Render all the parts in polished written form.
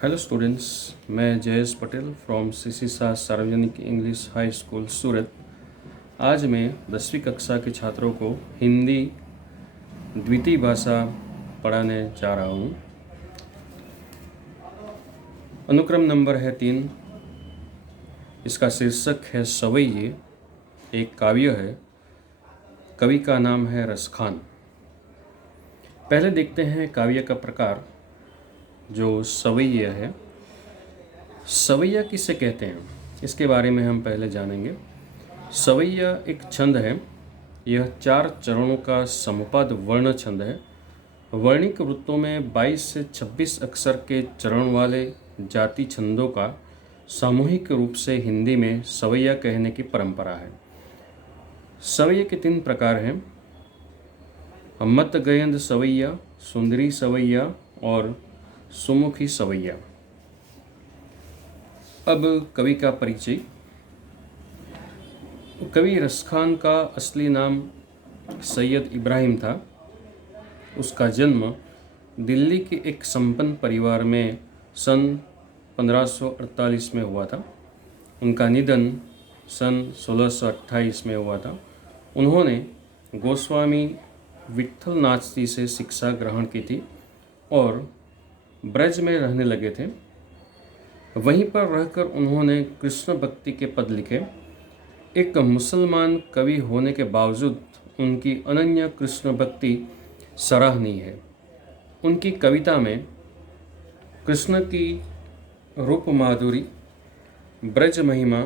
Hello students, मैं Jayesh Patel from सीसीसा सार्वजनिक English high school सूरत। आज मैं 10वीं कक्षा के छात्रों को हिंदी द्वितीय भाषा पढ़ाने जा रहा हूँ। अनुक्रम नंबर है 3। इसका शीर्षक है सवैये। एक काव्य है। कवि का नाम है रसखान। पहले देखते हैं काव्य का प्रकार जो सवैये है। सवैया किसे कहते हैं इसके बारे में हम पहले जानेंगे। सवैया एक छंद है। यह 4 चरणों का समपाद वर्ण छंद है। वर्णिक वृत्तों में 22 से 26 अक्षर के चरण वाले जाति छंदों का सामूहिक रूप से हिंदी में सवैया कहने की परंपरा है। सवैये के 3 प्रकार हैं: मत गयंद सवैया, सुंदरी सवैया और सुमुखी सवैया। अब कवि का परिचय। कवि रसखान का असली नाम सैयद इब्राहिम था। उसका जन्म दिल्ली के एक संपन्न परिवार में सन 1548 में हुआ था। उनका निधन सन 1628 में हुआ था। उन्होंने गोस्वामी विट्ठलनाथ जी से शिक्षा ग्रहण की थी और ब्रज में रहने लगे थे। वहीं पर रहकर उन्होंने कृष्ण भक्ति के पद लिखे। एक मुसलमान कवि होने के बावजूद उनकी अनन्य कृष्ण भक्ति सराहनीय है। उनकी कविता में कृष्ण की रूप माधुरी, ब्रज महिमा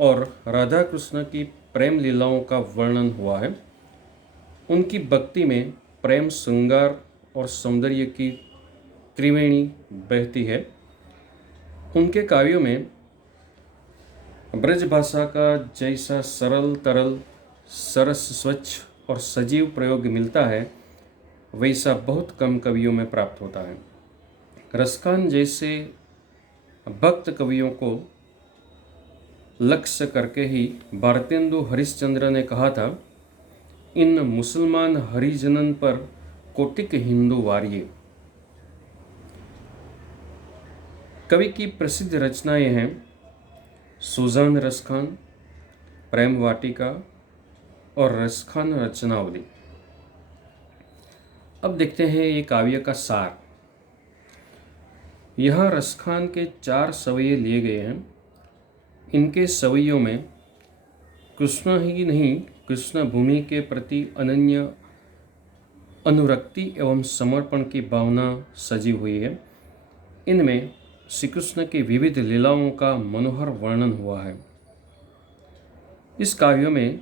और राधा कृष्ण की प्रेम लीलाओं का वर्णन हुआ है। उनकी भक्ति में प्रेम, श्रृंगार और सौंदर्य की त्रिवेणी बहती है। उनके काव्यों में ब्रज भाषा का जैसा सरल, तरल, सरस, स्वच्छ और सजीव प्रयोग मिलता है वैसा बहुत कम कवियों में प्राप्त होता है। रसखान जैसे भक्त कवियों को लक्ष्य करके ही भारतेंदु हरिश्चंद्र ने कहा था, इन मुसलमान हरिजनन पर कोटिक हिंदू वारिये। कवि की प्रसिद्ध रचनाएं हैं सुजान रसखान, प्रेम वाटिका और रसखान रचनावली। अब देखते हैं ये काव्य का सार। यहाँ रसखान के 4 सवैये लिए गए हैं। इनके सवैयों में कृष्ण ही नहीं, कृष्ण भूमि के प्रति अनन्य अनुरक्ति एवं समर्पण की भावना सजी हुई है। इनमें श्री कृष्ण की विविध लीलाओं का मनोहर वर्णन हुआ है। इस काव्य में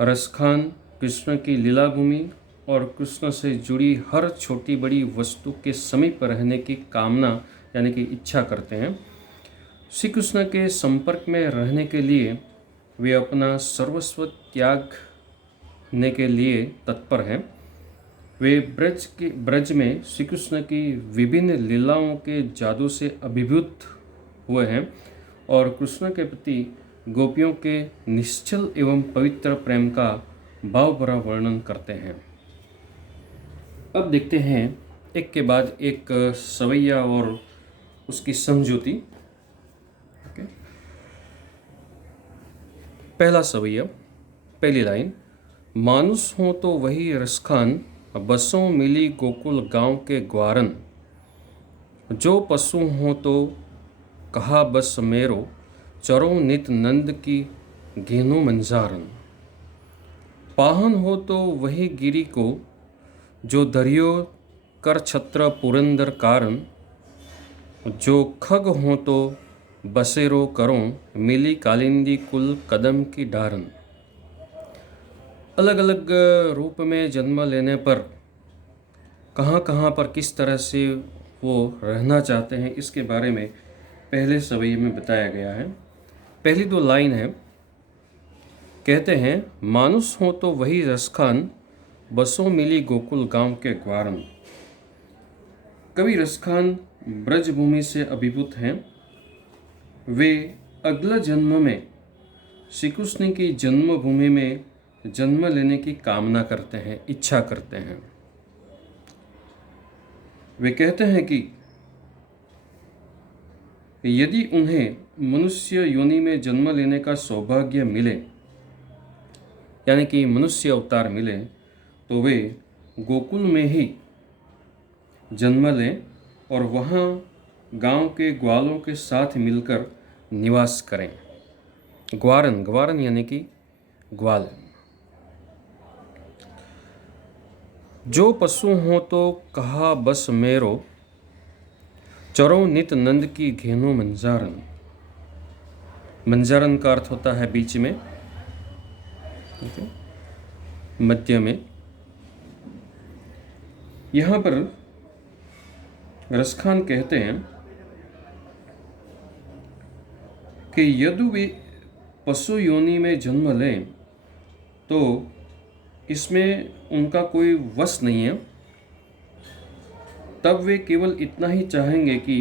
रसखान कृष्ण की लीला भूमि और कृष्ण से जुड़ी हर छोटी बड़ी वस्तु के समीप रहने की कामना यानी कि इच्छा करते हैं। श्री कृष्ण के संपर्क में रहने के लिए वे अपना सर्वस्व त्यागने के लिए तत्पर हैं। वे ब्रज में श्री कृष्ण की विभिन्न लीलाओं के जादू से अभिभूत हुए हैं और कृष्ण के प्रति गोपियों के निश्चल एवं पवित्र प्रेम का भाव भरा वर्णन करते हैं। अब देखते हैं एक के बाद एक सवैया और उसकी समझौती। पहला सवैया, पहली लाइन। मानुस हो तो वही रसखान, बसों मिली गोकुल गांव के ग्वारन। जो पशु हो तो कहा बस मेरो, चरो नित नंद की घेनो मंजारन। पाहन हो तो वही गिरी को, जो दरियो कर छत्र पुरंदर कारण। जो खग हो तो बसेरो करों, मिली कालिंदी कुल कदम की डारन। अलग अलग रूप में जन्म लेने पर कहाँ कहाँ पर किस तरह से वो रहना चाहते हैं इसके बारे में पहले सवैये में बताया गया है। पहली 2 लाइन है, कहते हैं मानुस हो तो वही रसखान, बसों मिली गोकुल गांव के ग्वारन। कवि रसखान ब्रजभूमि से अभिभूत हैं। वे अगला जन्म में श्री कृष्ण की जन्मभूमि में जन्म लेने की कामना करते हैं, इच्छा करते हैं। वे कहते हैं कि यदि उन्हें मनुष्य योनि में जन्म लेने का सौभाग्य मिले, यानी कि मनुष्य अवतार मिले, तो वे गोकुल में ही जन्म लें और वहाँ गांव के ग्वालों के साथ मिलकर निवास करें। ग्वारन, ग्वारन यानी कि ग्वाल। जो पशु हो तो कहा बस मेरो, चरो नित नंद की घेनो मंजारन। मंजारन का अर्थ होता है बीच में, मध्य में। यहाँ पर रसखान कहते हैं कि यदि वे पशु योनि में जन्म लें तो इसमें उनका कोई वश नहीं है। तब वे केवल इतना ही चाहेंगे कि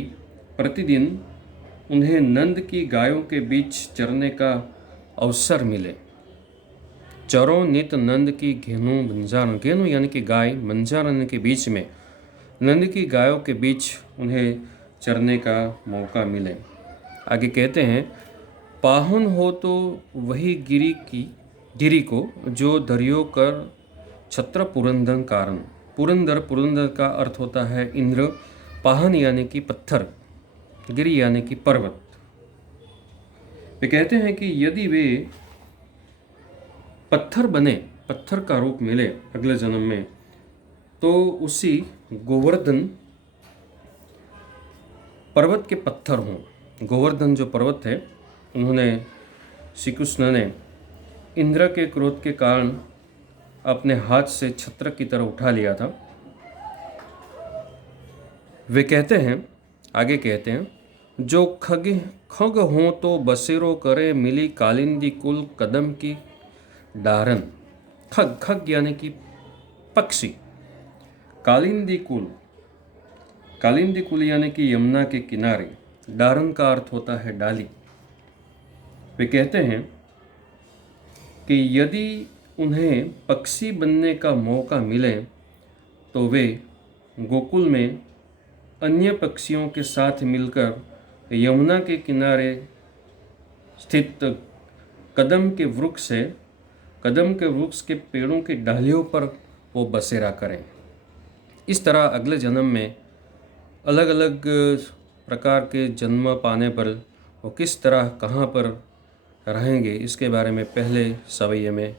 प्रतिदिन उन्हें नंद की गायों के बीच चरने का अवसर मिले। चरो नित नंद की घेनु मंजारन, घेनु यानी कि गाय, मंजारन के बीच में नंद की गायों के बीच उन्हें चरने का मौका मिले। आगे कहते हैं, पाहुन हो तो वही गिरी को जो दरियो कर छत्र पुरंदर कारण। पुरंदर, पुरंदर का अर्थ होता है इंद्र, पाहन यानी कि पत्थर, गिरी यानी कि पर्वत। वे कहते हैं कि यदि वे पत्थर बने, पत्थर का रूप मिले अगले जन्म में, तो उसी गोवर्धन पर्वत के पत्थर हों। गोवर्धन जो पर्वत है, उन्होंने श्री कृष्ण ने इंद्र के क्रोध के कारण अपने हाथ से छत्र की तरह उठा लिया था। वे कहते हैं, आगे कहते हैं, जो खग हों तो बसेरो करे मिली कालिंदी कुल कदम की डारन। खग, खग यानी कि पक्षी। कालिंदी कुल यानी कि यमुना के किनारे। डारन का अर्थ होता है डाली। वे कहते हैं कि यदि उन्हें पक्षी बनने का मौका मिले तो वे गोकुल में अन्य पक्षियों के साथ मिलकर यमुना के किनारे स्थित कदम के वृक्ष के पेड़ों की डालियों पर वो बसेरा करें। इस तरह अगले जन्म में अलग अलग प्रकार के जन्म पाने पर वो किस तरह कहाँ पर रहेंगे, इसके बारे में पहले सवैये में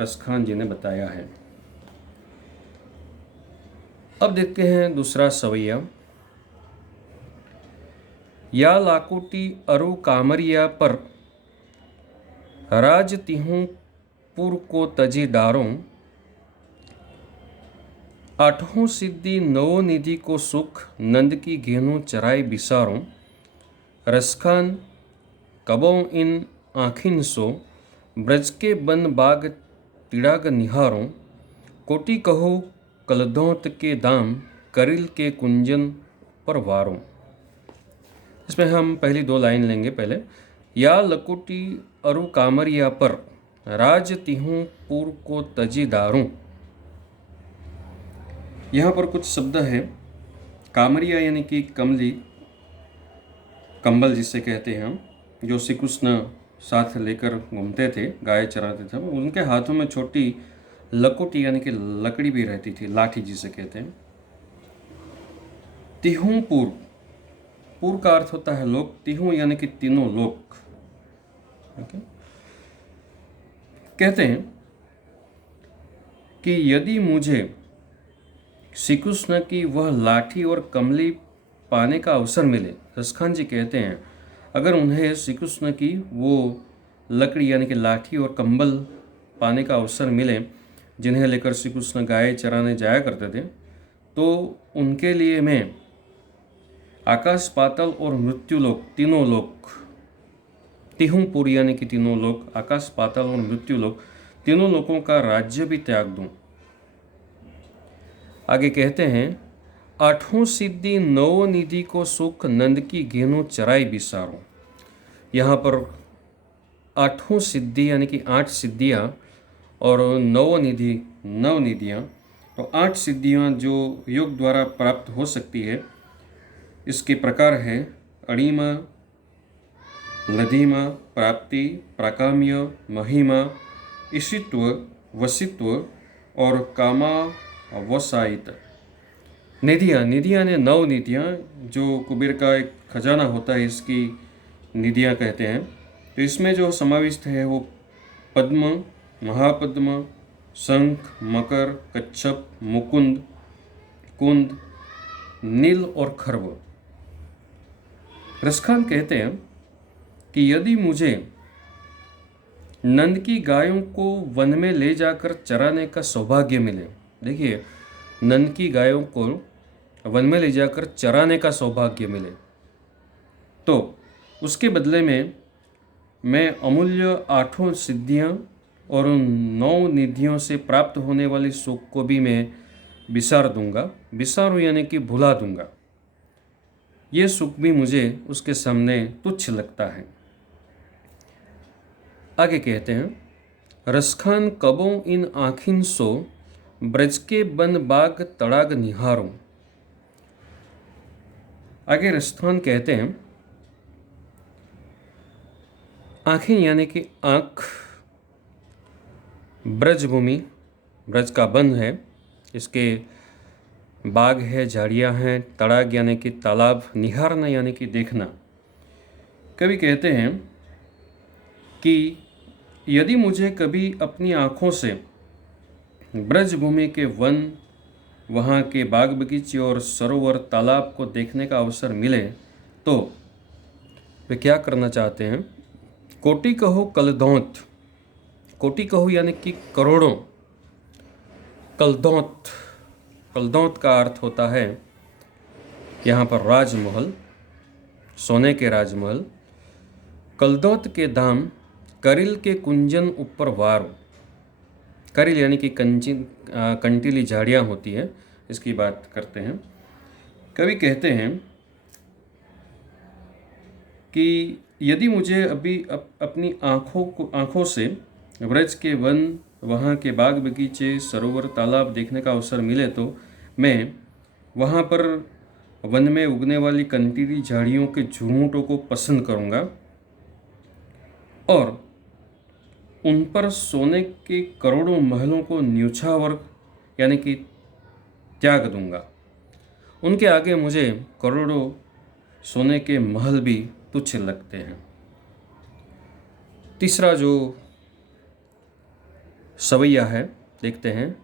रसखान जी ने बताया है। अब देखते हैं दूसरा सवैया। या लाकुटी अरु कामरिया पर राज तिहूं पुर को तजी डारों। आठों सिद्धि नवो निधि को सुख नंद की घेनो चराई बिसारों। रसखान कबों इन आँखिन सो ब्रज के बन बाग तिड़ाग निहारों। कोटि कहो कलदौत के दाम करिल के कुंजन पर वारों। इसमें हम पहली दो लाइन लेंगे। पहले, या लकुटी अरु कामरिया पर राज तिहूं पुर को तजी दारूं। यहाँ पर कुछ शब्द है। कामरिया यानी कि कमली, कंबल जिसे कहते हैं हम, जो श्री कृष्ण साथ लेकर घूमते थे, गाय चराते थे। उनके हाथों में छोटी लकुटी यानी कि लकड़ी भी रहती थी, लाठी जिसे कहते हैं। तिहूं पुर, पुर का अर्थ होता है लोक। तिहूं यानी कि तीनों लोक। कहते हैं कि यदि मुझे श्री कृष्ण की वह लाठी और कमली पाने का अवसर मिले, रसखान जी कहते हैं, अगर उन्हें श्री कृष्ण की वो लकड़ी यानी कि लाठी और कंबल पाने का अवसर मिले जिन्हें लेकर श्री कृष्ण गाय चराने जाया करते थे, तो उनके लिए मैं आकाश, पाताल और मृत्युलोक, तीनों लोक, तिहुंपुर यानी कि तीनों लोक, आकाश, पाताल और मृत्युलोक, तीनों लोकों का राज्य भी त्याग दूं। आगे कहते हैं, आठों सिद्धि नौ निधि को सुख नंद की घेनो चराई बिसारो। यहाँ पर आठों सिद्धि यानी कि 8 सिद्धियाँ और नौ निधियाँ, तो 8 सिद्धियाँ जो योग द्वारा प्राप्त हो सकती है इसके प्रकार है अणिमा, लधिमा, प्राप्ति, प्राकाम्य, महिमा, ईशित्व, वसित्व और कामावसायित। निधियाँ, निधियाँ ने 9 निधियाँ जो कुबेर का एक खजाना होता है इसकी निधियाँ कहते हैं। तो इसमें जो समाविष्ट है वो पद्म, महापद्म, शंख, मकर, कच्छप, मुकुंद, कुंद, नील और खर्व। रसखान कहते हैं कि यदि मुझे नंद की गायों को वन में ले जाकर चराने का सौभाग्य मिले, देखिए नंद की गायों को वन में ले जाकर चराने का सौभाग्य मिले, तो उसके बदले में मैं अमूल्य 8 सिद्धियाँ और उन 9 निधियों से प्राप्त होने वाली सुख को भी मैं बिसार दूंगा। बिसारूँ यानी कि भुला दूंगा। ये सुख भी मुझे उसके सामने तुच्छ लगता है। आगे कहते हैं रसखान कबों इन आँखिन सो ब्रज के बन बाग तड़ाग निहारों। आगे रसखान कहते हैं आँखें यानी कि आँख, ब्रज भूमि, ब्रज का वन है, इसके बाग है, झाड़ियाँ हैं, तड़ाग यानी कि तालाब, निहारना यानी कि देखना। कवि कहते हैं कि यदि मुझे कभी अपनी आँखों से ब्रज भूमि के वन, वहाँ के बाग बगीचे और सरोवर, तालाब को देखने का अवसर मिले तो वे क्या करना चाहते हैं। कोटि कहो कलदौत, कोटि कहो यानी कि करोड़ों, कलदौत, कलदौत का अर्थ होता है यहाँ पर राजमहल, सोने के राजमहल। कलदौत के धाम करिल के कुंजन ऊपर वार। करिल यानी कि कंटीली झाड़ियाँ होती हैं, इसकी बात करते हैं। कवि कहते हैं कि यदि मुझे अभी अपनी आँखों से ब्रज के वन, वहाँ के बाग बगीचे, सरोवर, तालाब देखने का अवसर मिले तो मैं वहाँ पर वन में उगने वाली कंटीली झाड़ियों के झुरमुटों को पसंद करूँगा और उन पर सोने के करोड़ों महलों को न्योछावर यानी कि त्याग दूंगा। उनके आगे मुझे करोड़ों सोने के महल भी तुच्छ लगते हैं। तीसरा जो सवैया है देखते हैं।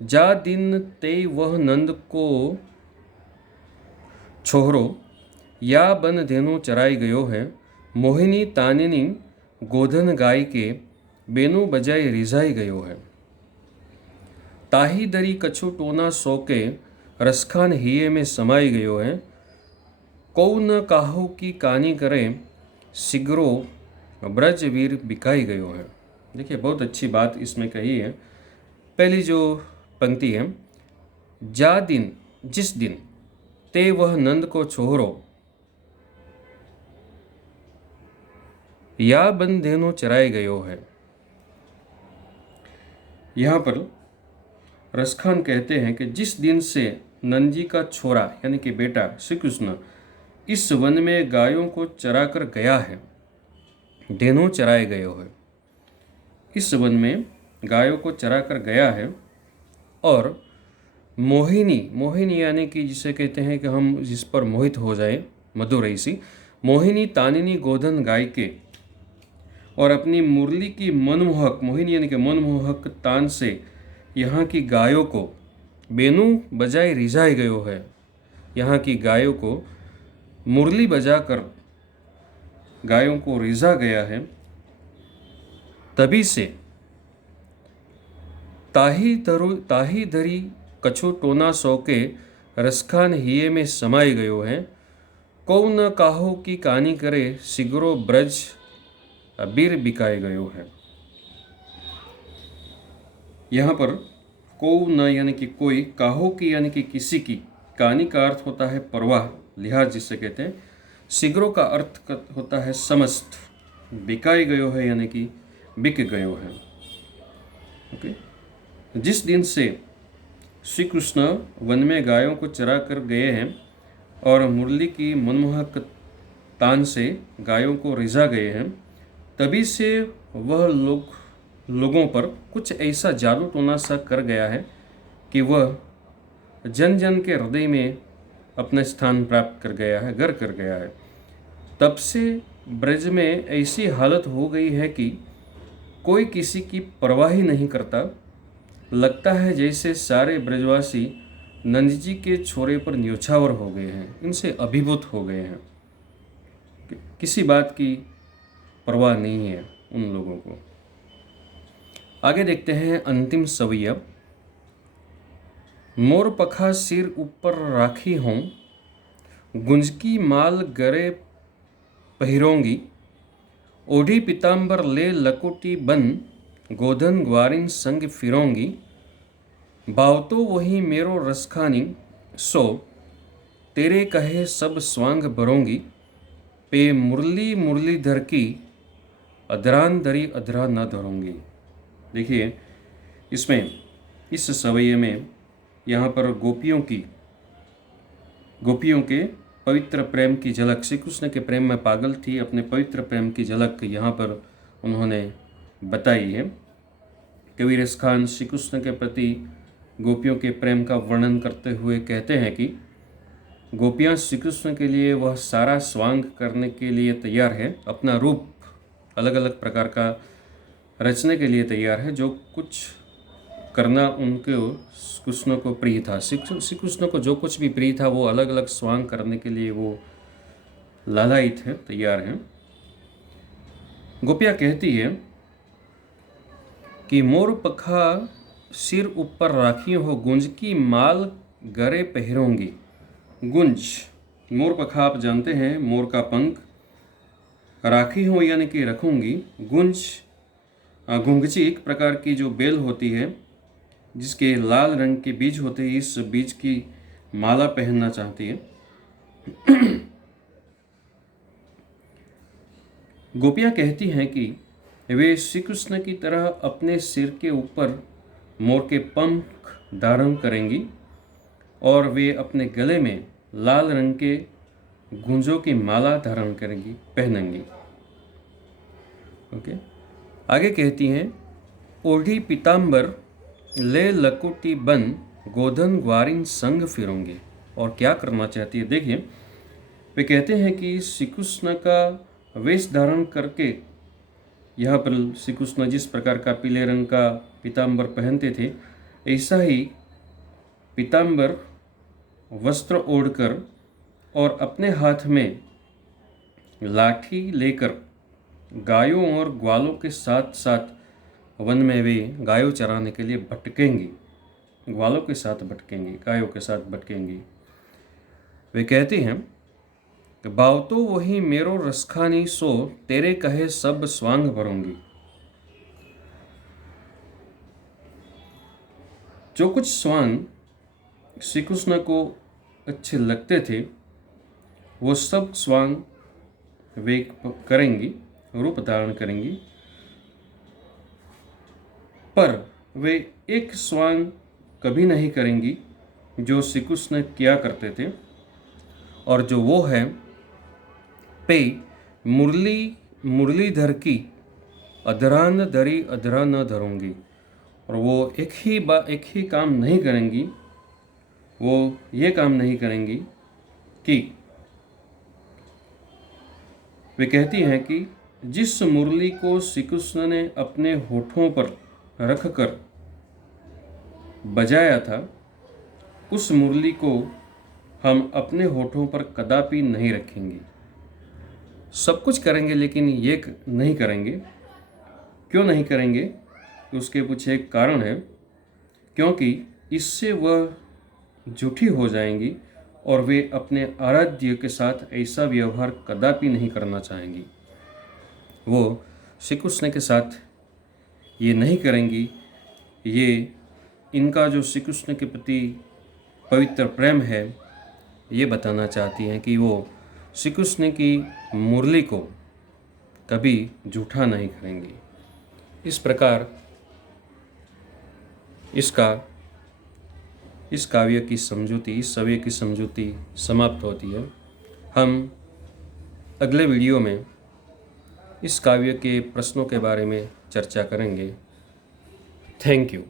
जा दिन ते वह नंद को छोहरो, या बन धेनु चराई गयो है। मोहिनी तानिनी गोधन गाय के, बेनु बजाय रिझाई गयो है। ताही दरी कछु टोना सोके, रसखान हिये में समाई गयो है। कौ न काहो की कानी करे, सिगरो ब्रज वीर बिकाई गयो है। देखिए बहुत अच्छी बात इसमें कही है। पहली जो पंक्ति है, जा दिन, जिस दिन, ते वह नंद को छोहरो, या बन धेनु चराए गयो है। यहाँ पर रसखान कहते हैं कि जिस दिन से नंद जी का छोरा यानी कि बेटा श्री कृष्ण इस वन में गायों को चरा कर गया है, धेनु चराए गयो है, इस वन में गायों को चरा कर गया है। और मोहिनी, मोहिनी यानी कि जिसे कहते हैं कि हम जिस पर मोहित हो जाए, मधुरैसी। मोहिनी तानिनी गोधन गाय के, और अपनी मुरली की मनमोहक, मोहिनी यानी कि मनमोहक तान से यहाँ की गायों को बेनु बजाए रिझाए गयो है। यहाँ की गायों को मुरली बजाकर गायों को रिझा गया है। तभी से ताही धरी कछु टोना सोके, रसखान हिये में समाई गयो है। कौ न काहो की कानी करे, सिगरो ब्रज बीर बिकाए गयो है। यहाँ पर को न यानी कि कोई, काहो की यानी कि किसी की, कानी का अर्थ होता है परवाह, लिहाज जिसे कहते हैं। सिगरो का अर्थ होता है समस्त, बिकाए गयो है यानी कि बिक गयो है। ओके, जिस दिन से श्री कृष्ण वन में गायों को चरा कर गए हैं और मुरली की मनमोहक तान से गायों को रिझा गए हैं, तभी से वह लोगों पर कुछ ऐसा जादू टोना सा कर गया है कि वह जन जन के हृदय में अपना स्थान प्राप्त कर गया है, घर कर गया है। तब से ब्रज में ऐसी हालत हो गई है कि कोई किसी की परवाह ही नहीं करता। लगता है जैसे सारे ब्रजवासी नंद जी के छोरे पर न्योछावर हो गए हैं, इनसे अभिभूत हो गए हैं। किसी बात की परवाह नहीं है उन लोगों को। आगे देखते हैं अंतिम सवैया। मोर पखा सिर ऊपर राखी हों, गुंज की माल गरे पहिरोंगी, ओढ़ी पीताम्बर ले लकोटी बन, गोधन ग्वारिन संग फिरोंगी, भाव तो वही मेरो रसखानी, सो तेरे कहे सब स्वांग भरोंगी, पे मुरली मुरलीधर की, अधरान दरी अधरा न धरूंगी। देखिए, इसमें इस सवैये में यहाँ पर गोपियों के पवित्र प्रेम की झलक, श्री कृष्ण के प्रेम में पागल थी, अपने पवित्र प्रेम की झलक यहाँ पर उन्होंने बताई है। कवि रस खान श्री कृष्ण के प्रति गोपियों के प्रेम का वर्णन करते हुए कहते हैं कि गोपियाँ श्री कृष्ण के लिए वह सारा स्वांग करने के लिए तैयार है, अपना रूप अलग अलग प्रकार का रचने के लिए तैयार है। जो कुछ करना उनके कृष्ण को प्रिय था, श्री कृष्ण को जो कुछ भी प्रिय था वो अलग अलग स्वांग करने के लिए वो लालायित है, तैयार हैं। गोपियाँ कहती है कि मोर पखा सिर ऊपर राखी हो, गुंज की माल गरे पहरोंगी। गुंज, मोर पखा आप जानते हैं, मोर का पंख। राखी हो यानी कि रखूंगी। गुंज, गुंगची एक प्रकार की जो बेल होती है जिसके लाल रंग के बीज होते हैं, इस बीज की माला पहनना चाहती है। गोपियाँ कहती हैं कि वे श्री कृष्ण की तरह अपने सिर के ऊपर मोर के पंख धारण करेंगी और वे अपने गले में लाल रंग के गुंजों की माला धारण करेंगी, पहनेंगी। ओके, आगे कहती हैं, ओढ़ी पीताम्बर ले लकुटी बन, गोधन ग्वारिन संग फिरोंगे। और क्या करना चाहती है, देखिए, वे कहते हैं कि श्री कृष्ण का वेश धारण करके, यहाँ पर श्री कृष्ण जिस प्रकार का पीले रंग का पीताम्बर पहनते थे, ऐसा ही पीताम्बर वस्त्र ओढ़कर और अपने हाथ में लाठी लेकर गायों और ग्वालों के साथ साथ वन में वे गायों चराने के लिए भटकेंगी, ग्वालों के साथ भटकेंगी, गायों के साथ भटकेंगी। वे कहती हैं कि भाव तो वही मेरो रसखानी, सो तेरे कहे सब स्वांग भरूंगी। जो कुछ स्वांग श्री कृष्ण को अच्छे लगते थे वो सब स्वांग वे करेंगी, रूप धारण करेंगी, पर वे एक स्वांग कभी नहीं करेंगी जो श्री कृष्ण किया करते थे, और जो वो है, पे मुरलीधर की, अधरान धरी अधरा न धरूंगी। और वो एक ही काम नहीं करेंगी, वो ये काम नहीं करेंगी कि वे कहती हैं कि जिस मुरली को श्री कृष्ण ने अपने होठों पर रखकर बजाया था, उस मुरली को हम अपने होठों पर कदापि नहीं रखेंगे। सब कुछ करेंगे लेकिन ये नहीं करेंगे। क्यों नहीं करेंगे? उसके पीछे एक कारण है, क्योंकि इससे वह झूठी हो जाएंगी और वे अपने आराध्य के साथ ऐसा व्यवहार कदापि नहीं करना चाहेंगी। वो श्री कृष्ण के साथ ये नहीं करेंगी। ये इनका जो श्री कृष्ण के प्रति पवित्र प्रेम है, ये बताना चाहती हैं कि वो श्री कृष्ण की मुरली को कभी झूठा नहीं करेंगी। इस प्रकार इसका इस काव्य की समझूती, इस सव्य की समझूती समाप्त होती है। हम अगले वीडियो में इस काव्य के प्रश्नों के बारे में चर्चा करेंगे। Thank you.